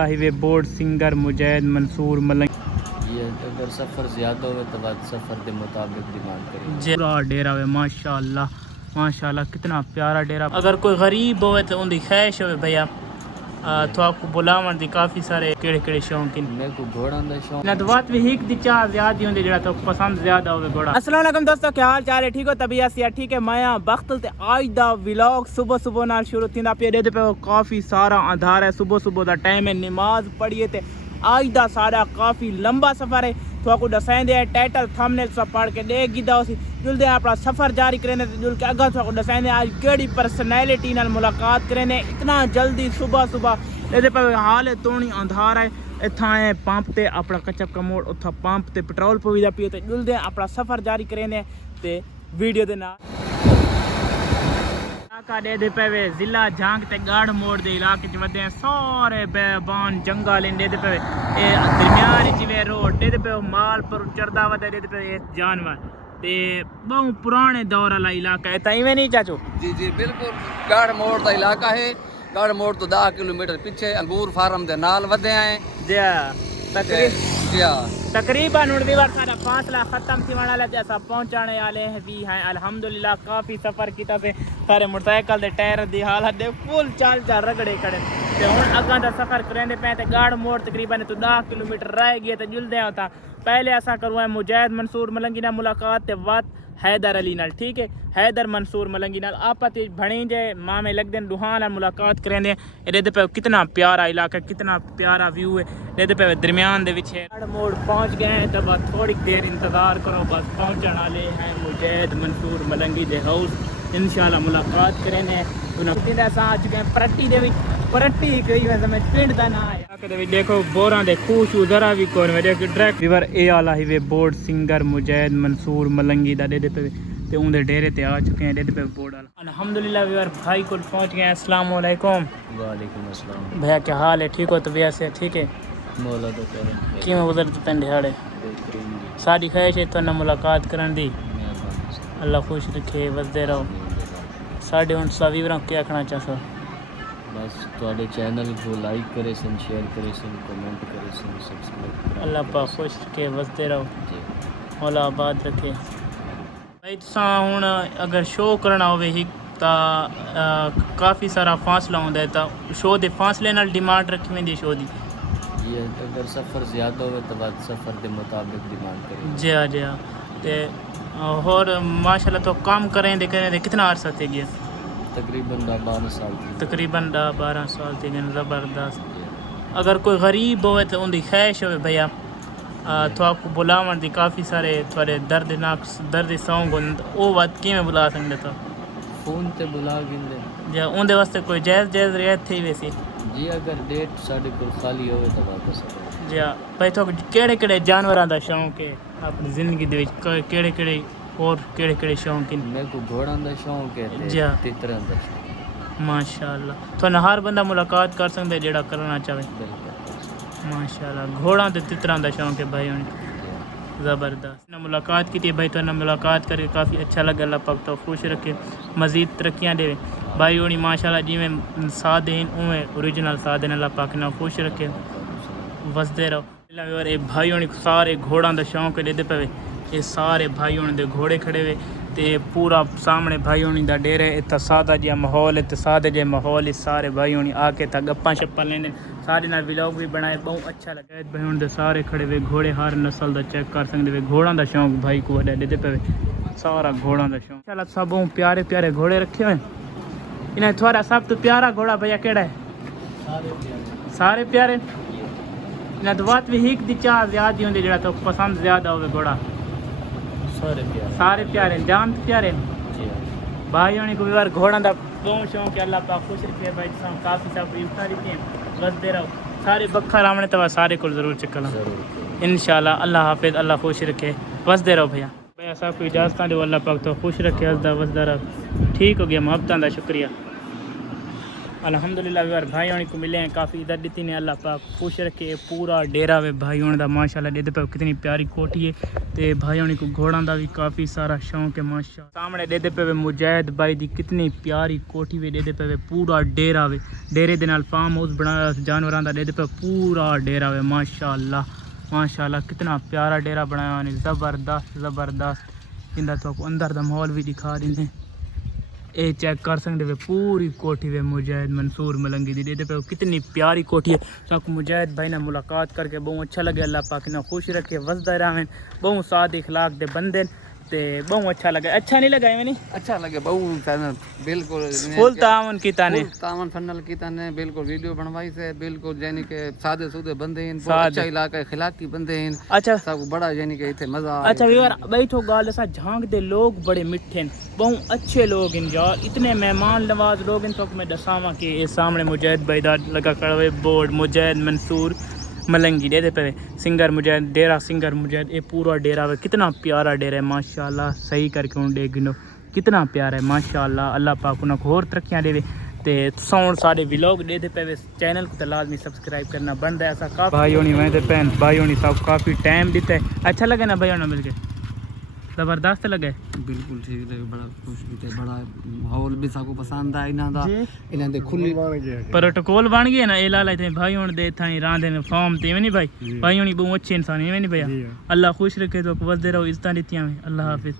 Highway board singer Mujahid Mansoor Malang ये अगर सफ़र ज़्यादा हो तो बाद सफ़र के मुताबिक डिमांड करें। पूरा डेरा है माशाल्लाह माशाल्लाह, कितना प्यारा डेरा। अगर कोई गरीब हो तो उनकी ख्वाहिश हो भैया तो आपको बुलावन दी काफ़ी सारे केड़े केड़े शौकीन। मेरे को घोड़ा दा शौक ना तो बात भी हिक दी चाह ज़्यादा होंदी जेड़ा तो पसंद ज़्यादा होवे घोड़ा। अस्सलाम वालेकुम दोस्तों, क्या हाल चाल है? ठीक हो? तबीयत से ठीक है? मैं बख्तल ते आज दा व्लॉग सुबह सुबह नाल शुरू थींदा पे दे पे काफ़ी सारा अंधार है, सुबह सुबह दा टाइम है, नमाज पढ़िए ते आज दा सारा काफ़ी लंबा सफ़र है। तो आपको दसेंदे टाइटल थंबनेल सब पढ़ के देख गिदा उसी जुलदे अपना सफ़र जारी करें जुल के अगर तो आपको दसेंदे आज केड़ी पर्सनैलिटी नाल मुलाकात करें इतना जल्दी सुबह सुबह ये पे हाल है तोनी अंधार है। इतना है पंप ते अपना कचप का मोड़ उथा पंप ते पेट्रोल पवीदा पियो ते जुलदे अपना सफ़र जारी करें ते वीडियो दे नाल दे पे जिला झांग ते गाढ़ मोड़ दे इलाके च वधे सारे बेबान जंगल दे पे दरम्यान च रोड दे पे माल पर चढ़दा वधे दे पे जानवर ते बहु पुराने दौर वाला इलाका है। ताई में नहीं चाचू? जी जी बिल्कुल गाढ़ मोड़ का इलाका है। गाढ़ मोड़ तो 10 किलोमीटर पीछे अंगूर फार्म दे नाल वधे आए तकरीबन उड़दी बार सारा फासला खत्म थी वाला जैसा पहुंचाने वाले भी हैं अल्हम्दुलिल्लाह। काफ़ी सफ़र किया पे सारे मोटरसाइकिल दे टायर दी हालत दे फुल चाल चाल रगड़े खड़े ते हुण अगां दा सफ़र करेंदे पे ते गाढ़ मोड़ तकरीबन तो 10 किलोमीटर रह गए ते जुलदे होता पहले असा करवाए मुजैद मंसूर मलंगी नाल मुलाकात ते बात हैदर अली नाल। ठीक है, हैदर मंसूर मलंगी नाल आपस भणीजे मामे लगदे दुहान नाल मुलाकात करेंदे। एदे पे कितना प्यारा इलाका, कितना प्यारा व्यू है। एदे पे दरमियान दे विच है मोड़ पहुंच गए हैं तो बस थोड़ी देर इंतज़ार करो, बस पहुंचने वाले हैं मुजैद मंसूर मलंगी दे हाउस। इंशाल्लाह मुलाकात करेंगे। आ चुके हैं परट्टी दे विच, परट्टी कई वैसे मैं पिंड दा नाम है। देखो बोरा दे खूश उधरा भी कौन है डायरेक्ट रिवर ए आला highway board singer Mujahid Mansoor Malangi दा दे पे ते उनके डेरे ते आ चुके हैं। दे पे बोर्ड वाला अल्हम्दुलिल्लाह व्यूअर भाई को पहुंच गए हैं। अस्सलाम वालेकुम। वालेकुम अस्सलाम भैया क्या हाल है? ठीक हो? तबीयत से ठीक है? मौला तो करें किवें गुजरते पें दिहाड़े? सारी ख्वाहिश है तो मुलाकात करन दी। अल्लाह खुश रखे, वसदे रहो। साढ़े हुण व्यूअरां क्या आखना चाहते? बस थोड़े चैनल को लाइक करे सन, शेयर करे सन, कमेंट करे सन, सब्सक्राइब। अल्लाह पाक खुश रखे, वसदे रहो, मौला आबाद रखे। भाई तुसा हुण अगर शो करना होवे ही काफ़ी सारा फासला होंदा है तो शो दे फासले नाल डिमांड रखी वेंदी शो दी। ये अगर सफ़र ज़्यादा हो तो बाद सफ़र के मुताबिक डिमांड करें। जी हाँ जी हाँ। ते और माशाल्लाह तो काम करें दे कितना अरसा थे गया? तकरीबन 12 साल तकरीबन 12 साल थे गए। ज़बरदस्त। अगर कोई गरीब हो तो उनकी ख्वाहिश हो भैया तो आपको बुलावन दी काफ़ी सारे थोड़े दर्द सॉन्ग होंगे वो बात कि बुला सकते तो फ़ोन ते बुला गिंदे जी उनके वास्ते कोई जायज़ रियायत थी वैसी? जी अगर डेट साढ़े को खाली हो तो वापस जी हाँ भाई तो केड़े जानवरों का शौक है अपनी जिंदगी दे विच? केड़े और केड़े शौक हैं? मेरे को घोड़ा का शौक है जी हाँ तितरां दा शौक। माशाल्लाह तो हर बंदा मुलाकात कर सकता है जेड़ा करना चाहे। माशाल्लाह घोड़ा ते तितरां दा शौक है भाई उन्हें। ज़बरदस्त ना मुलाकात की थी भाई तो ना मुलाकात करके काफ़ी अच्छा लगा। अल्लाह पाक तो खुश रखे, मज़ीद तरक्कियाँ दे भाई उन्हीं माशाल्लाह जिमें साथ हैं उमें ओरिजिनल साथ हैं। अल्लाह पाक ना खुश रखे, वसदे रहो। और ये भाई उन्हीं सारे घोड़ा का शौक है दे पे ये सारे भाई उन्हें दे घोड़े खड़े हुए ते पूरा सामने भाई उन्हीं दा डेरा है। इतना सादा जिहा माहौल है, सादे जे माहौल सारे भाई उन्हीं आके था गप्पा शप्पा लेने सारे ना व्लॉग भी बनाए, बहुत अच्छा लगा। भाई उन्हें दे सारे खड़े हुए घोड़े हर नस्ल का चेक कर सकते हुए। घोड़ा का शौक भाई को वड्डा दे पे सारा घोड़ा का शौक। चल सब बहुत प्यारे प्यारे घोड़े रखे हुए। इन्हें थोड़ा सब तो प्यारा घोड़ा भैया केड़ा है? सारे प्यारे। इन्हें तो बात भी हिक दी चाह ज़्यादा होंदी जेड़ा तो पसंद ज़्यादा होवे घोड़ा। सारे प्यारे जान प्यारे भाई होने को भी बार घोड़ा का बहुत शौक है। अल्लाह पाक खुश रखे भाई काफ़ी सब इफ्तारी थी बसते रहो सारे बखा रामने तो सारे को ज़रूर चक्कर इंशाल्लाह। अल्लाह हाफिज़, अल्लाह खुश रखे, बसते रहो भैया। भैया सब को इजाज़त दो, अल्लाह पाक तो खुश रखे, हंसदा वसदा रहो। ठीक हो गया, मोहब्बतां दा शुक्रिया। अल्हम्दुलिल्लाह यार भाई होनी को मिले हैं काफ़ी इधर दी ने अल्लाह पाक खुश रखे पूरा डेरा वे भाई होने दा माशाल्लाह दे पे कितनी प्यारी कोठी है ते भाई होनी को घोड़ा दा भी काफ़ी सारा शौक है माशा सामने दे पे वे मुजाहिद भाई दी कितनी प्यारी कोठी वे दे पे वे पूरा डेरा वे डेरे दे नाल फार्म हाउस बनाया जानवरां दा दे पे पूरा डेरा वे माशाल्लाह कितना प्यारा डेरा बनाया ने ज़बरदस्त इंदा तो अंदर दा माहौल भी दिखा देंगे ये चेक कर सकते वे पूरी कोठी वे मुजाहिद मंसूर मलंगी दी दे पे कितनी प्यारी कोठी है सब मुजाहिद भाई ने मुलाकात करके बहुत अच्छा लगे अल्लाह पाक ने खुश रखे वसदा रहें बहुत साद इखलाक दे बंदे ते बहुत अच्छा लगा अच्छा नहीं लगा मैंने अच्छा लगे बहुत बिल्कुल फुल तावन की ताने तावन फनल की ताने बिल्कुल वीडियो बनवाई से बिल्कुल यानी के सादे सूदे बंदे हैं बहुत अच्छा इलाका है खिलाकी बंदे हैं अच्छा सब बड़ा यानी के इथे मजा अच्छा यार बैठो गाल सा झांक दे लोग बड़े मिठे हैं बहुत अच्छे लोग हैं यार इतने मेहमान नवाज लोग हैं तो मैं दसावा कि सामने मुजाहिद भाईदार लगा खड़े बोर्ड मुजाहिद मंसूर मलंगी दे पे सिंगर मुजाहिद डेरा सिंगर मुजाहिद ये पूरा डेरा है कितना प्यारा डेरा है माशाल्लाह सही करके उन डे गिनो कितना प्यारा है माशाल्लाह अल्लाह पाक उन्हें होर तरक्कियां देवे ते साउंड सारे व्लॉग दे पे चैनल को तो लाजमी सब्सक्राइब करना बनता है ऐसा काफ़ी भाई होनी मैं भैन भाई होनी सब काफ़ी टाइम देता है अच्छा लगे ना भाई होना मिलके ज़बरदस्त लगे बिल्कुल ठीक लगे बड़ा खुश भी थे बड़ा माहौल भी सबको पसंद आया इन्हां दा इन्हां दे खुली प्रोटोकॉल बन गया ना ये ला लेते भाई होने दे था रांधे में फॉर्म ते नहीं भाई भाई होनी बहुत अच्छे इंसान है नहीं भैया अल्लाह खुश रखे तो वसदे रहो इज्जत देती हमें अल्लाह हाफिज़।